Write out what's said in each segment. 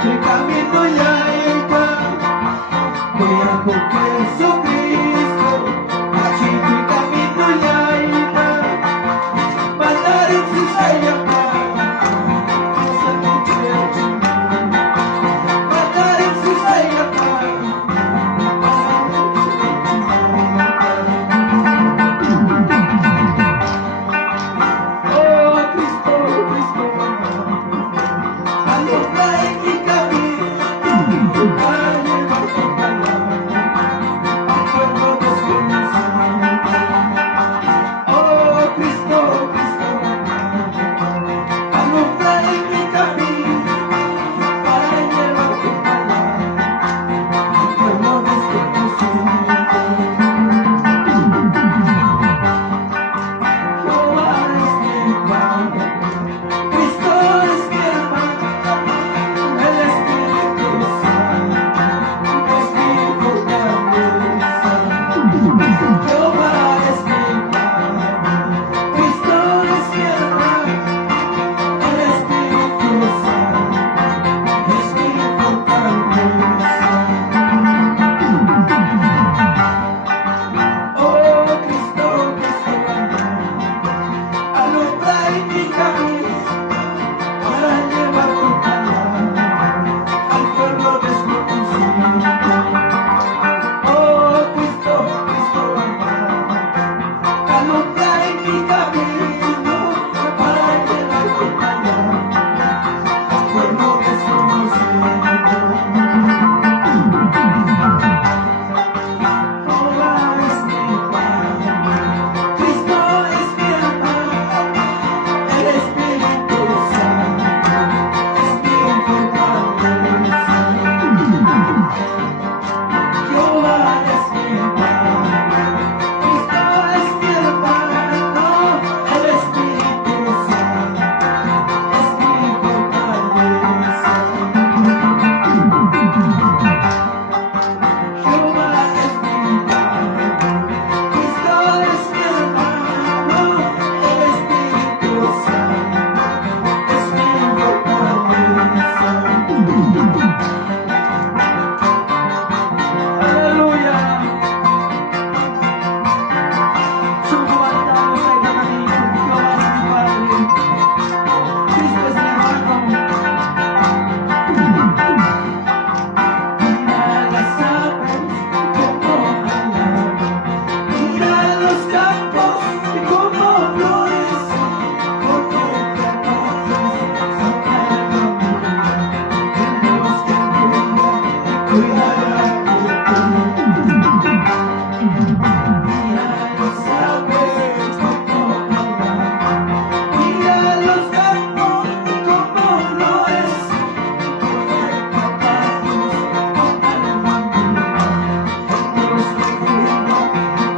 simple camino ya está. Vea con Jesucristo, a simple camino ya está. Mandar en su saya mandar en su saya oh Cristo, Cristo, alumbra en mi camino para llevar tu palabra al pueblo desconocido. Oh Cristo, Cristo, alumbra en mi camino para llevar tu palabra al pueblo desconocido. Jehová es mi Padre, Cristo es mi hermano, el Espíritu Santo es mi fortaleza. Jehová es mi Padre, Cristo es mi hermano, el Espíritu Santo es mi fortaleza. Oh Cristo, Cristo, alumbra en mi camino para llevar tu palabra al pueblo desconocido. Oh Cristo, Cristo, alumbra en mi camino para llevar tu palabra al pueblo desconocido. Jehová es mi Padre, Cristo es mi hermano, el Espíritu Santo es mi fortaleza. Jehová es mi Padre, Cristo es mi hermano, el Espíritu Santo es mi fortaleza. Jehová es mi Padre, Cristo es mi hermano, el Espíritu Santo es mi fortaleza. Aleluya. Subuantamos a Ibrahim, Jehová es mi Padre, Cristo es mi hermano. Mira las aves como alaban, mira los campos y como florecen, porque capaces son para caminar. El Dios que cuidará de ti. Mira las aves como alaban, mira los campos y como florecen, porque capaces son para caminar. El Dios que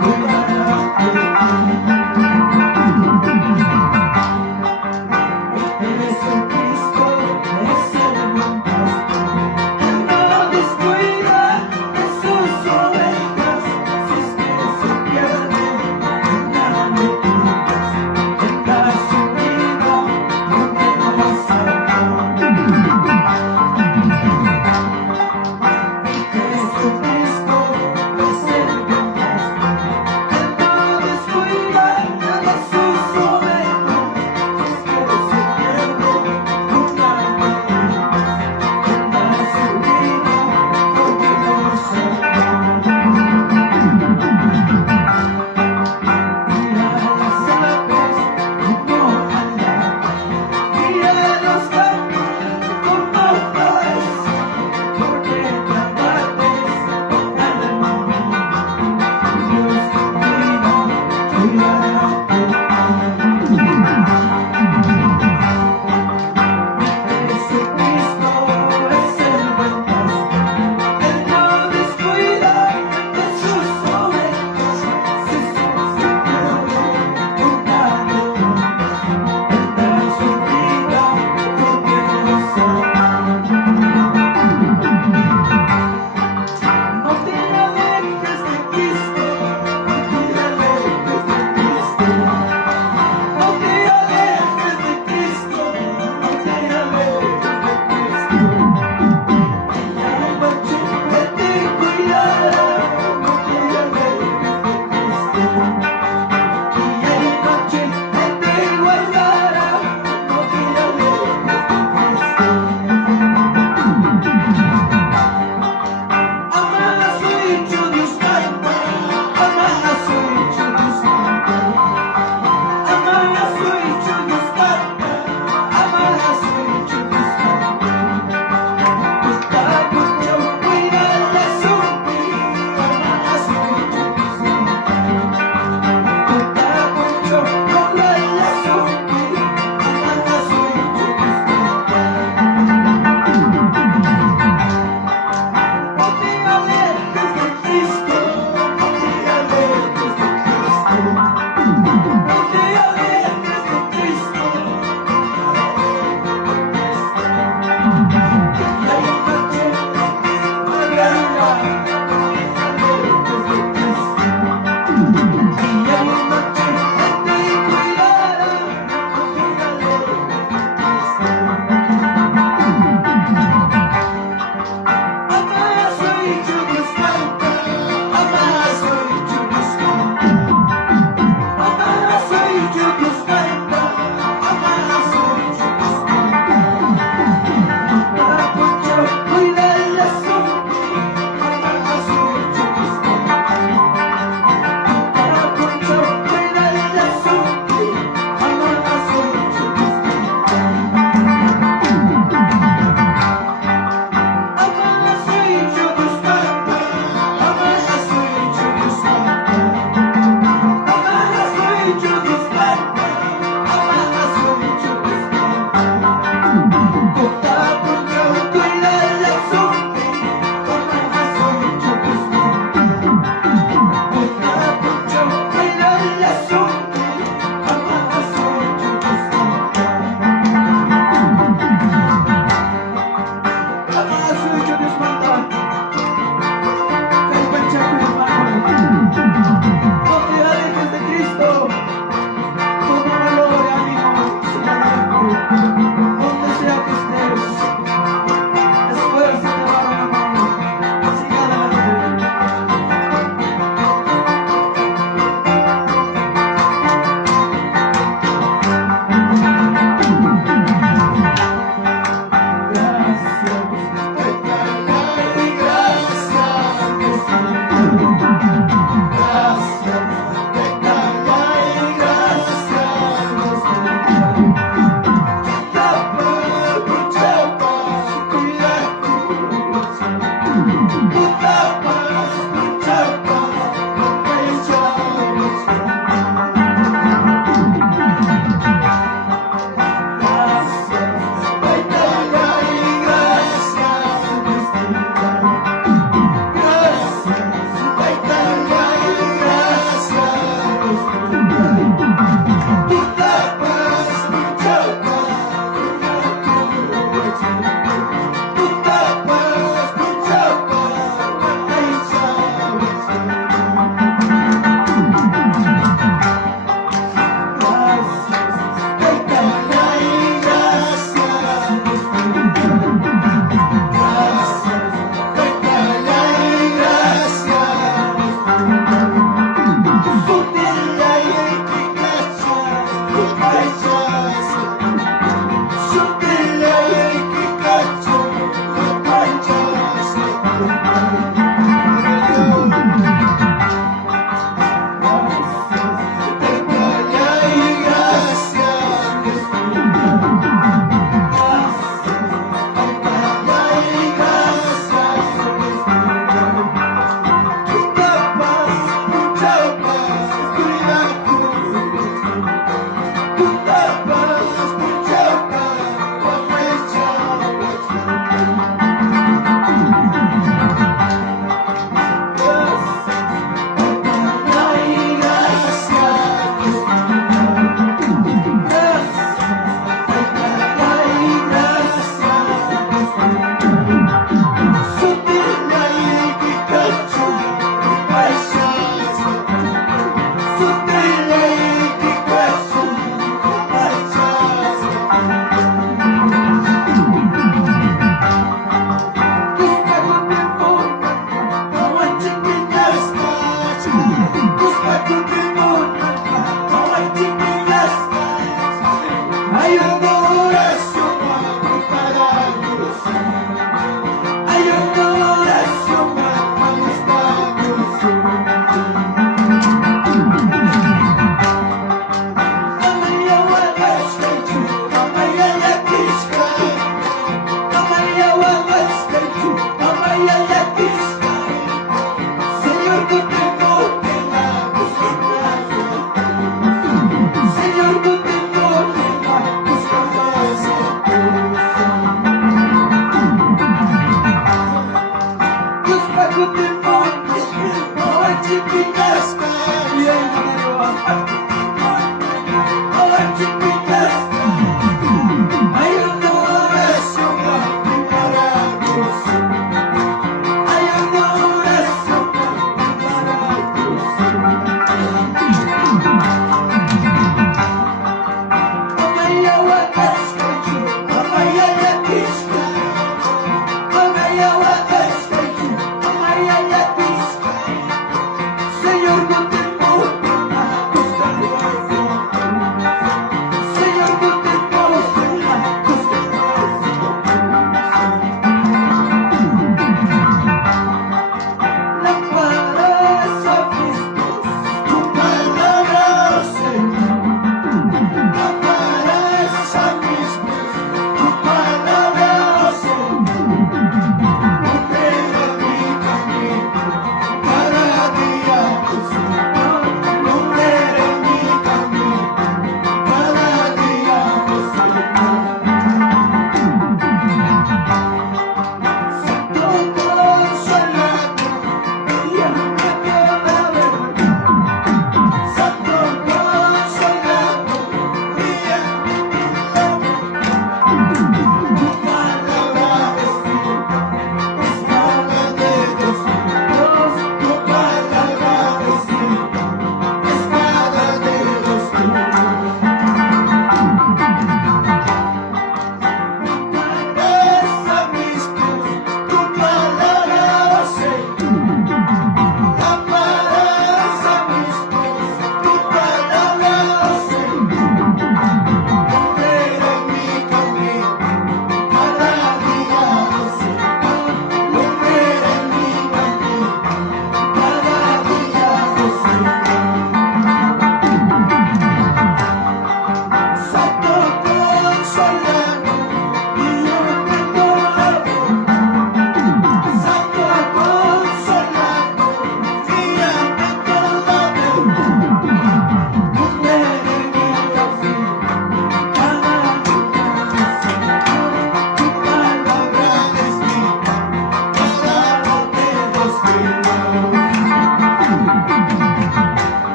cuidará de ti. Jesucristo es el buen pastor, Él no descuida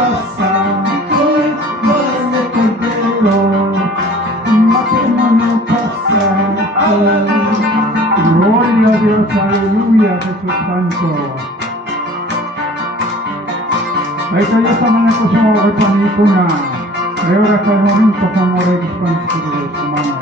casa, hoy bodas de cordero, matrimonio pasa. Gloria a Dios, aleluya, Jesús Santo. Ay, kaya sa mga kusunod pa ni Puna. Ayora ka namin pa sa mga responsibility sa mga.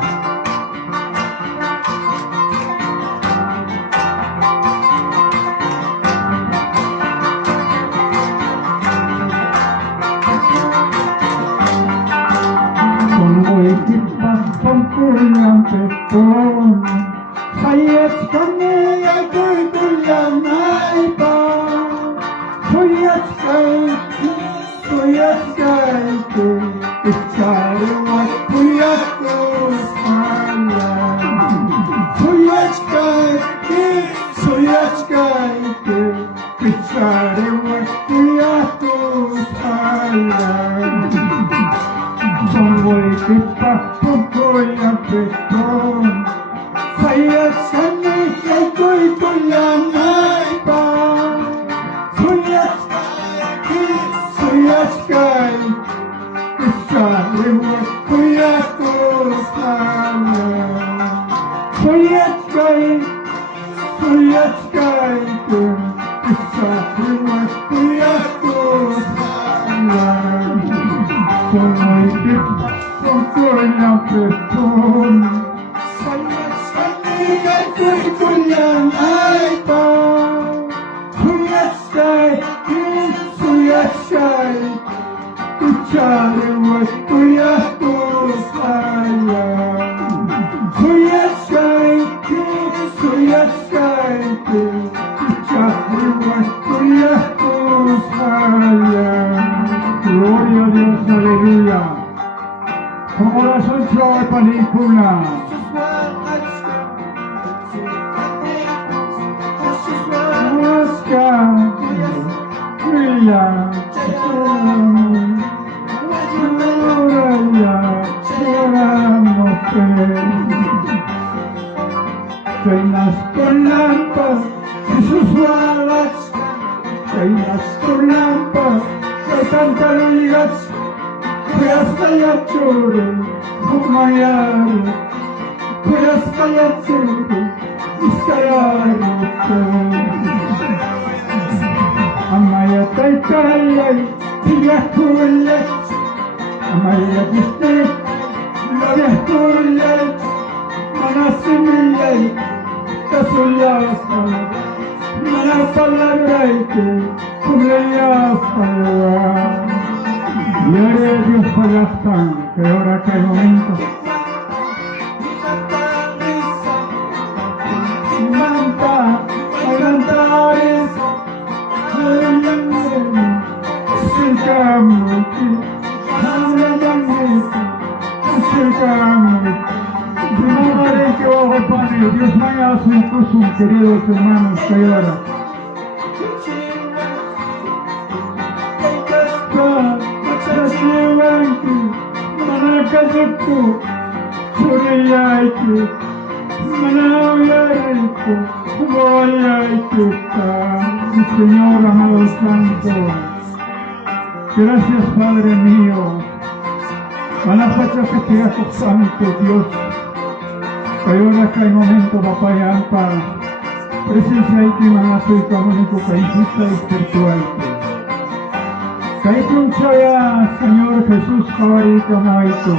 Kung mo'y ipagpampulang pepon, sayat kami ay kulang ay pa. Suyat kay, ikarewat kuyat ko salam. Suyat kay, ikarewat kuyat ko salam. Sungguh kita pukul yang betul. Sayat kami ay kulang ay pa. Suyat kay, ikarewat kuyat ko salam. Suyat kay, ikarewat kuyat ko salam. Sungguh kita pukul yang betul. Sayat kami ay kulang ay pa. Suyat kay, ikarewat kuyat ko salam. Suyat kay, ikarewat kuyat ko salam. Gloria a Dios, aleluya. Con corazón suave panícula. Kainas con lampas, Jesús walas. Kainas con lampas, kay tantaluligas. Kuyas kaya chore, humayari. Kuyas kaya chore, iskayari. Amaya taytayay, tiyak kulay. Amaya gistay, labiyah kulay. Manasimilay, kasulyasay. Manapalagay ko, kulayasay. Gloria a Dios por las tan, que ahora que hay momentos. Manta, adelantares. Dios me hace un curso, queridos hermanos, que ahora. Señor amado Santo, gracias Padre mío, a la fecha que te hago Santo Dios, que ahora que hay momento papá y amparo, presencia y clima soy canónico que hiciste espiritual. Que hay ya Señor Jesús favorito maito.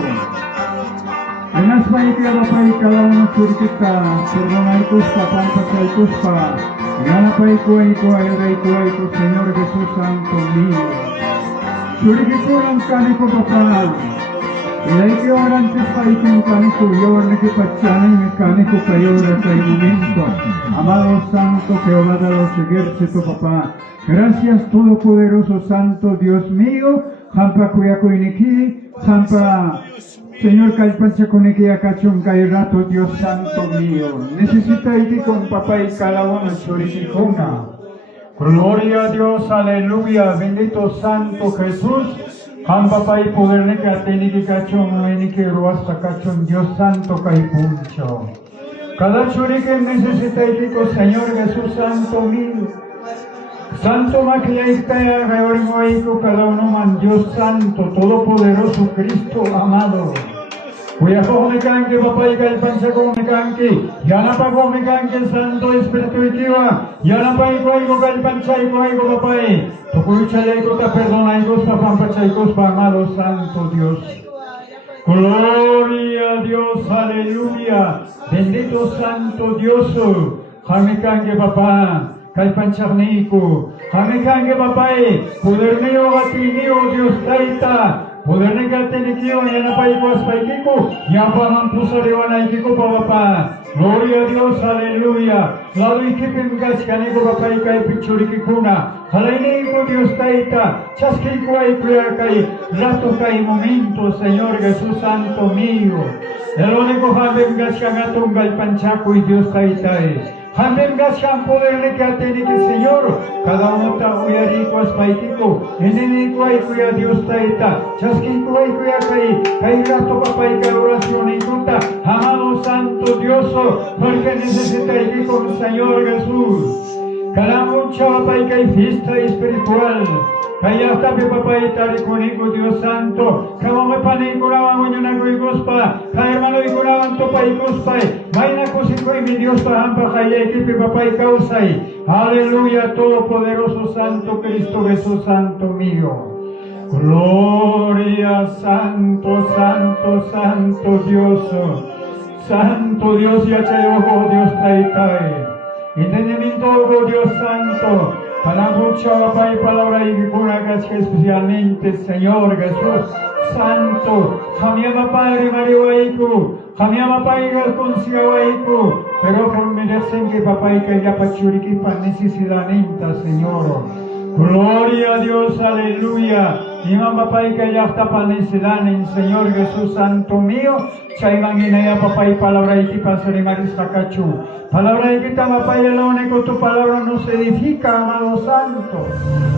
En las países papá y cada uno surquita, perdona y cuspa, pampa y cuspa. Gana paico, Señor Jesús Santo mío. Surquito en cánico papá. Y hay que orar antes para que mecánico y ahora que pachana y mecánico para ahora que hay momento. Amado Santo Jehová de los ejércitos, papá. Gracias Todopoderoso Santo Dios mío. Jampa cuyaco iniki, Jampa Señor Calpancha con iki acachón rato Dios Santo mío. Necesita ir con papá y cada uno choricicona. Gloria a Dios, aleluya, bendito Santo Jesús. Papá y poder que ateni que cachón, ni que ruasta cachón, Dios Santo caipuncho. Cada churi que necesita ir con Señor Jesús Santo mío. Santo Maquiaita, Reorimoico, cada uno man, Dios Santo, Todopoderoso, Cristo amado. Kuya ko kumikanki, papay kay pansa ko kumikanki. Yana pa ko kumikanki, Santo Espiritu Ikiwa. Yana pa ikaw kay pansa, ikaw papay. Tukuy chalay ko ta, perdonay ko sa pampachay ko sa amado Santo Dios. Gloria a Dios, aleluya. Bendito Santo Dios. Kumikanki, papá. Kay pancharnico. Kumikanki, papay. Poder niyo at iniyo, Dios taita. Poder negatenikio, yana pa iguas pa ikiko, yapa mampusariwa na ikiko pa papa. Gloria a Dios, aleluya. Lalo ikipin gas kaniko papa ikay picture kikuna. Halaini ko Dios taita, chaski ko ay kuya kay, rato kay momento, Señor Jesús Santo mío. El único habem gas kangatong galpanchako y Dios taita Hamem gas kan poder ne que atene que Señor, cada uno ta uyarico aspaitico, eneni ko ay kuya Dios taita, chaski ko ay kuya kay rato papay kay oración ikuta, amado Santo Dioso, porque necesita ir con Señor Jesús. Cada mucha papay kay fiesta espiritual. Kaya tabi papay tari kuniko Dios Santo, kamo may panigurawan mo nyo na kuiguspa, kaya manoy kurawan to pa iguspay, may nakusin ko mi Dios pa hampa kaya ekipi papay kausay. Aleluya, Todopoderoso Santo Cristo Jesús Santo mío. Gloria, Santo, Santo, Santo Dios, Santo Dios y achayojo Dios traitae. Entendimiento, oh Dios Santo. Para mucha papá y palabra y que especialmente Señor Jesús Santo, Jamiama Padre Mario Aiku, Jamiama Paiga Consiga Aiku, pero por merecen que papá y que ya pachuriqui para necesidad Señor. Gloria a Dios, aleluya. Y papá y que ya está para necesidad en Señor Jesús Santo mío, chaivan en ella papá y palabra y que pasa de Marisacachu. Palabra de que papá y el único tu palabra nos edifica, amado Santo.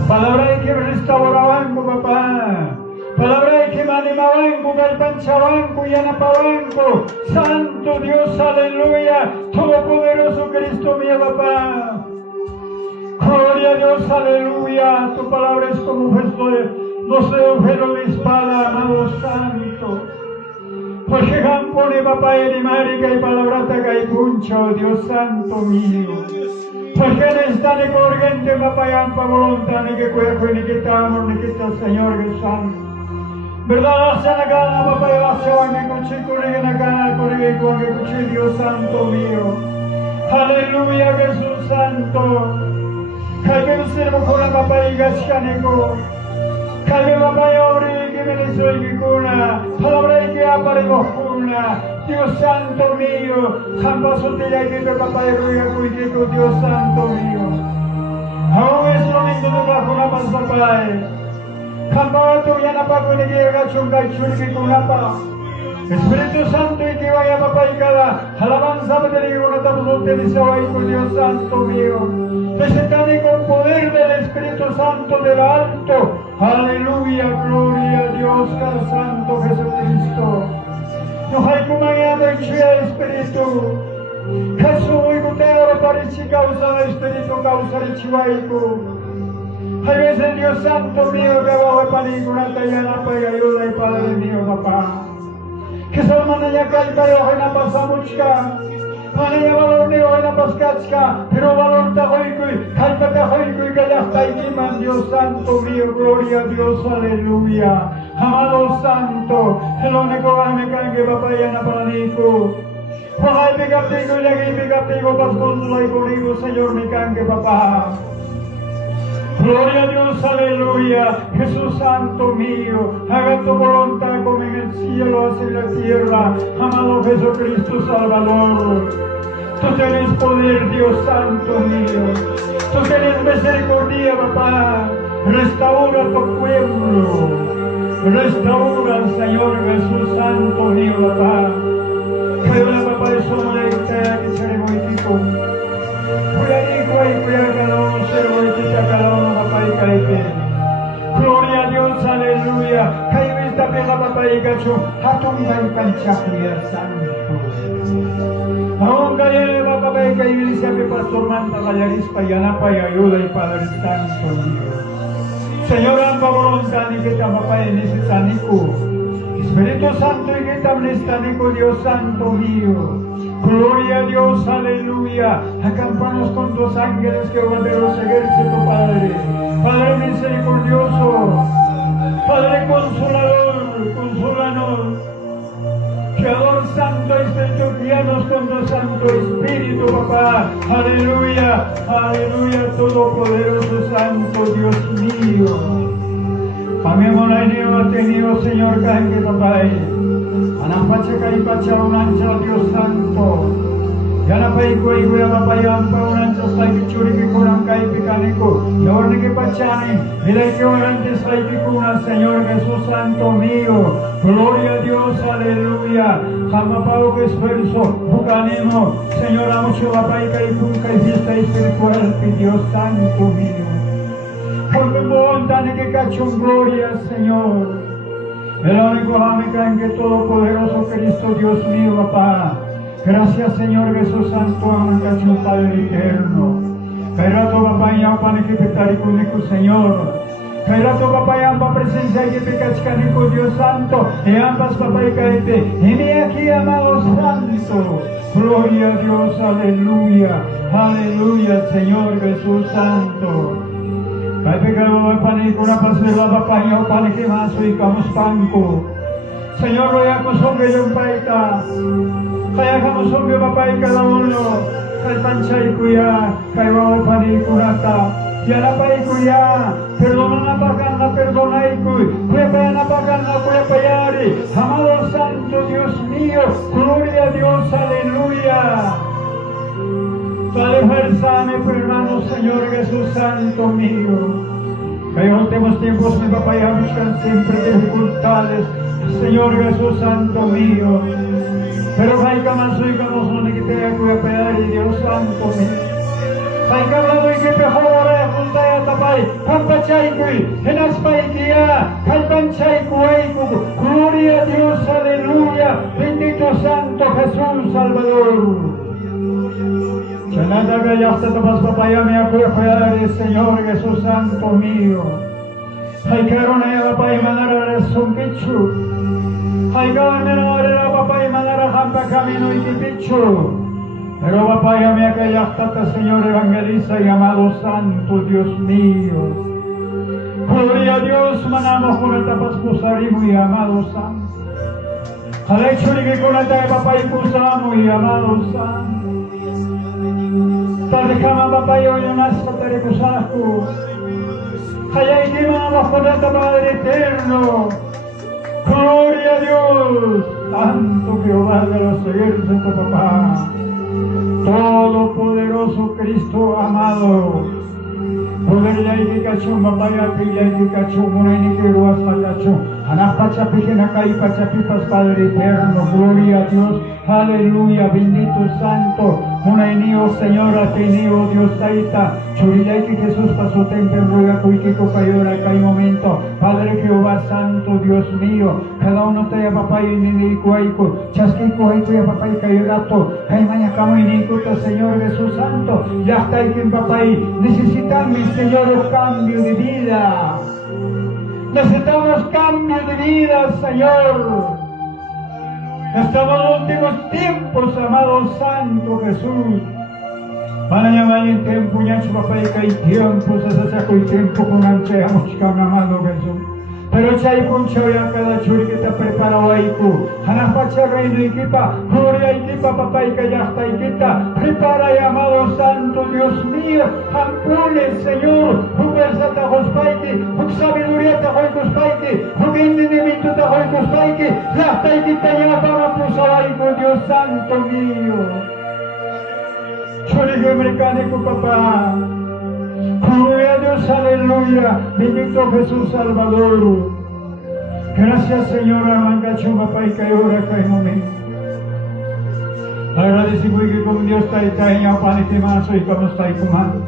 Palabra de que restaurabanco, papá. Palabra de que manimabanco, galpanchabanco, yanapabanco. Santo Dios, aleluya. Todopoderoso Cristo mío, papá. Gloria a Dios, aleluya. Tu palabra es como un gesto no sé, pero de espada, amado Santo. Porque Jampone, papá y marica y palabrata que puncho, Dios Santo mío. Porque en esta ni corriente, papá y ampa voluntad, ni que cuerpo, ni que amor, ni que Señor Dios Santo. Verdad, hace la gana, papá y hace a con chico, ni en la gana, con el con que cuchillo, Dios Santo mío. Aleluya, Jesús Santo. Que no sirvo con la papá y gachanico. Que papá y abre, que me le soy que cuna. Palabra y que aparemos cuna. Dios Santo mío. Jamás sotilla y que papá y ruiga cuiquico, Dios Santo mío. Aún es lo lindo de la cuna más papá. Jamás tu ya napa con el que gachunga y churki cunapa. Espíritu Santo y que vaya papá y cada alabanza me te digo, no estamos utilizados con Dios Santo mío. Presentame con poder del Espíritu Santo del alto. Aleluya, gloria a Dios, al Santo Jesucristo. No hay como mañana el Espíritu. Jesús muy gutero para el causa del Espíritu, causa el chihuaico. Hay veces Dios Santo mío que abajo de panícula, tallana, pega ayuda y Padre mío, papá. Que son manaya calta y ojena pasa mucha. Manaya valor ni ojena pascachka, pero valor tajoico y calta tajoico y callasta y quiman Dios Santo mío, gloria a Dios, aleluya. Amado Santo, el único que me cangue papá y ana palanico. Ojalá y pegatigo y legui pegatigo, pasconsola y conmigo, Señor, me cangue papá. Gloria a Dios, aleluya, Jesús Santo mío, haga tu voluntad como en el cielo, así en la tierra, amado Jesucristo Salvador. Tú tienes poder, Dios Santo mío, tú tienes misericordia, papá, restaura tu pueblo, restaura, Señor Jesús Santo mío, papá. Que la papá de su madre que se le voy a quitar. Gloria a Dios, aleluya. Caimista pega papá y gacho, hatun dan canchaklia santo. Aún cayere papá que iglesia que pastor manda vallarispa y anapa y ayuda y Padre Santo Dios. Señor, amba voluntad y que te papá en ese sanico. Espíritu Santo y que te amnestanico, Dios Santo mío. Gloria a Dios, aleluya. Acámpanos con tus ángeles que van de los ejércitos, Padre. Padre misericordioso. Padre consolador, consólanos. Creador Santo Espíritu, guíanos con tu Santo Espíritu, papá. Aleluya, aleluya, todopoderoso Santo Dios mío. Amén, ha tenido, Señor, que papá. Anampacha caipacha unancha, Dios Santo. Yanapai koi gura papá yampa unancha saiki churi que kuran kai picanico. Yorne que pachani, mira que orante saiki kuna, Señor Jesús Santo mío. Gloria a Dios, aleluya. Jamapao que esfuerzo, bucanimo. Señor, amucho papá y caipunca y fiesta espiritual, Dios Santo mío. Por tu voluntad que cacho gloria, Señor. El único amiga en que todopoderoso Cristo Dios mío, papá. Gracias, Señor Jesús Santo, amigacho Padre eterno. Cairato papá y ampa que petarico, Señor. Cairato papá y ampa presencia y pecachcanico, Dios Santo. Y ambas papá y caete. Y mi aquí, amado Santo. Gloria a Dios, aleluya. Aleluya, Señor Jesús Santo. Kay pecado papá con la paz de la papá y ampa que más y camos panco. Señor, roya con songe y un paita. Kaya kamo songe papá y cada uno. Kay panchay kuya. Kay wawa pani kunata. Yana pa kuya. Perdona na pagan na perdona kuy. Kuya pa na pagan na kuya payari. Amado Santo Dios mío. Gloria a Dios. Aleluya. Dale fuerza a mi hermano Señor Jesús Santo mío. Que en últimos tiempos mi papá ya buscan siempre dificultades. Señor Jesús Santo mío. Pero hay que manso y como son que te voy a pedir y Dios Santo mío. Hay que hablar y que te joda de junta y atapay. Pampachaycui, en aspaikia, calpanchaycuaycu. Gloria a Dios, aleluya. Bendito Santo Jesús Salvador. Chanata que ya está tomas papaya me acuerdo Señor Jesús Santo mío. Hay que arona papá y manara son pichu. Hay que arona papá y manara jampa camino y pichu. Pero papá ya me aquella hasta Señor evangeliza y amado Santo Dios mío. Gloria a Dios manamos con el tapas pusarimo y amado Santo. Al hecho de que con el papá y pusamos y amado Santo. Padre kama papá y hoy más patare kusaku. Hayay que manamos con el Padre eterno. Gloria a Dios. Santo Jehová de los ejércitos, papá. Todopoderoso Cristo amado. Poder ya y que cachón, papá ya y que cachón, una y que lo hasta cachón. Anapachapijen acá y pachapipas, Padre eterno. Gloria a Dios. Aleluya, bendito Santo. Una enio, Señora, tenio, Dios taita. Churillay que Jesús pasó tempe, ruega cuiquico payora acá y momento. Padre Jehová Santo, Dios mío. Cada uno te papá y nini cuaico. Chasquico aico y papá y cayorato. Caimaya camo y nicuta, Señor Jesús Santo. Ya está ahí quien papá y necesitan mi Señor un cambio de vida. Necesitamos cambio de vida, Señor. Estamos en los últimos tiempos, amado Santo Jesús. Para llamar en tiempo, ya su papá y que hay tiempo, se sacó el tiempo con ancheamos, amado Jesús. Pero chay con chaya cada churi que te prepara waiku. Hanapacha reino y kipa, gloria y kipa, papá y que ya está y quita. Prepara, amado Santo Dios mío. Ampule, Señor. Fuerza te hospaiki, sabiduría te hospaiki, entendimiento te hospaiki. La taikita ya para pusawaiku, Dios Santo mío. Churi que mecánico, papá. Gloria a Dios, aleluya, bendito Jesús Salvador. Gracias, Señor, amangacho, papá y cayora, cae momento. Agradecemos que como Dios está ahí, pan y temazo y como está ahí comando.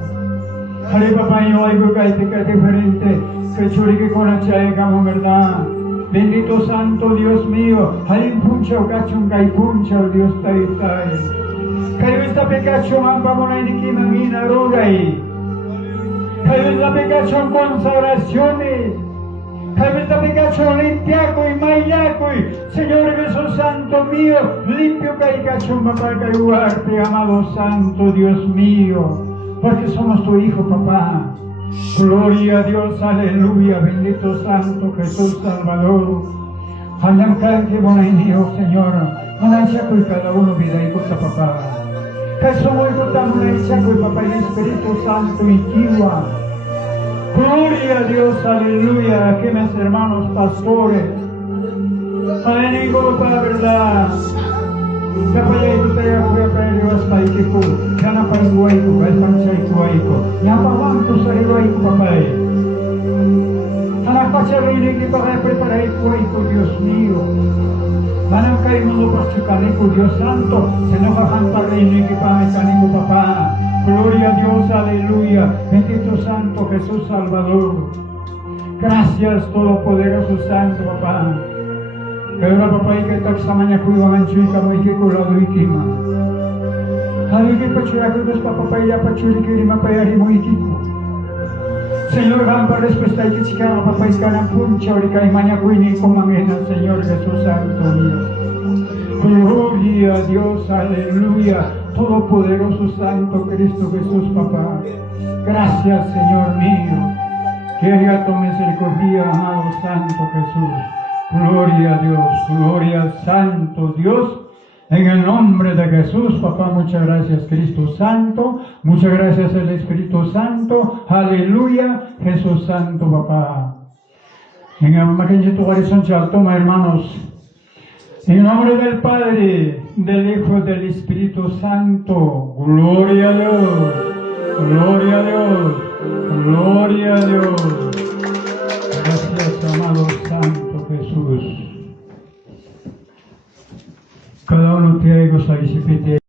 Hare papá y no hay que diferente, que churi que con la chaya, como verdad. Bendito Santo Dios mío, hay puncha o cachun, hay puncha, Dios está ahí. Kayo sa aplikasyon ang pamunay ni Kimangina Ruray. Kayo sa aplikasyon konsagraciones. Kayo sa aplikasyon limpiakoy, mayakoy. Señor Jesús Santo mío, limpio caicasyon papá cayuarte, amado Santo Dios mío. Porque somos tu hijo, papá. Gloria a Dios, aleluya, bendito Santo Jesús Salvador. Hanyang que monay niyo, Señor. Manay siya ko'y cada uno biday ko sa papá. Kaso mo'y ko tamunay siya ko'y papá y Espíritu Santo y Kiwa. Gloria a Dios, aleluya, que mis hermanos pastores. Amigo, para verdad. Kapaya ito tayo kuya pwede was paikiko. Kana pangguay ko, kahit pangsay kuway ko. Napawang to sa riway ko, papay. Anak pa siya rin, hindi pa kaya preparay kuway ko, Dios mío. Manang kayo mundo pasikali ko, Dios Santo. Sinakakantar rin, hindi pa may kanimo, papa. Gloria a Dios, aleluya. Bendito Santo Jesús Salvador. Gracias, Todopoderoso Santo, papá. Pero la papá y que taxama niya kuyo ang chuika mo ikikulado ikima. Haligi pa chura ko dos papapaya pa churi kiri mapayari mo ikiko. Señor, van para respuesta y que chica papá y kana puncha ori kay manya kuini kumangena Señor Jesús Santo mío. Gloria a Dios, aleluya, Todopoderoso Santo Cristo Jesús, papá. Gracias, Señor mío. Que haya tu misericordia, amado Santo Jesús. Gloria a Dios, gloria al Santo Dios. En el nombre de Jesús, papá, muchas gracias, Cristo Santo. Muchas gracias, el Espíritu Santo. Aleluya, Jesús Santo, papá. En el maquinito corazón chalto, hermanos. En el nombre del Padre, del Hijo y del Espíritu Santo. Gloria a Dios, gloria a Dios, gloria a Dios. Gracias, amado Santo Jesús. Cada uno tiene que saber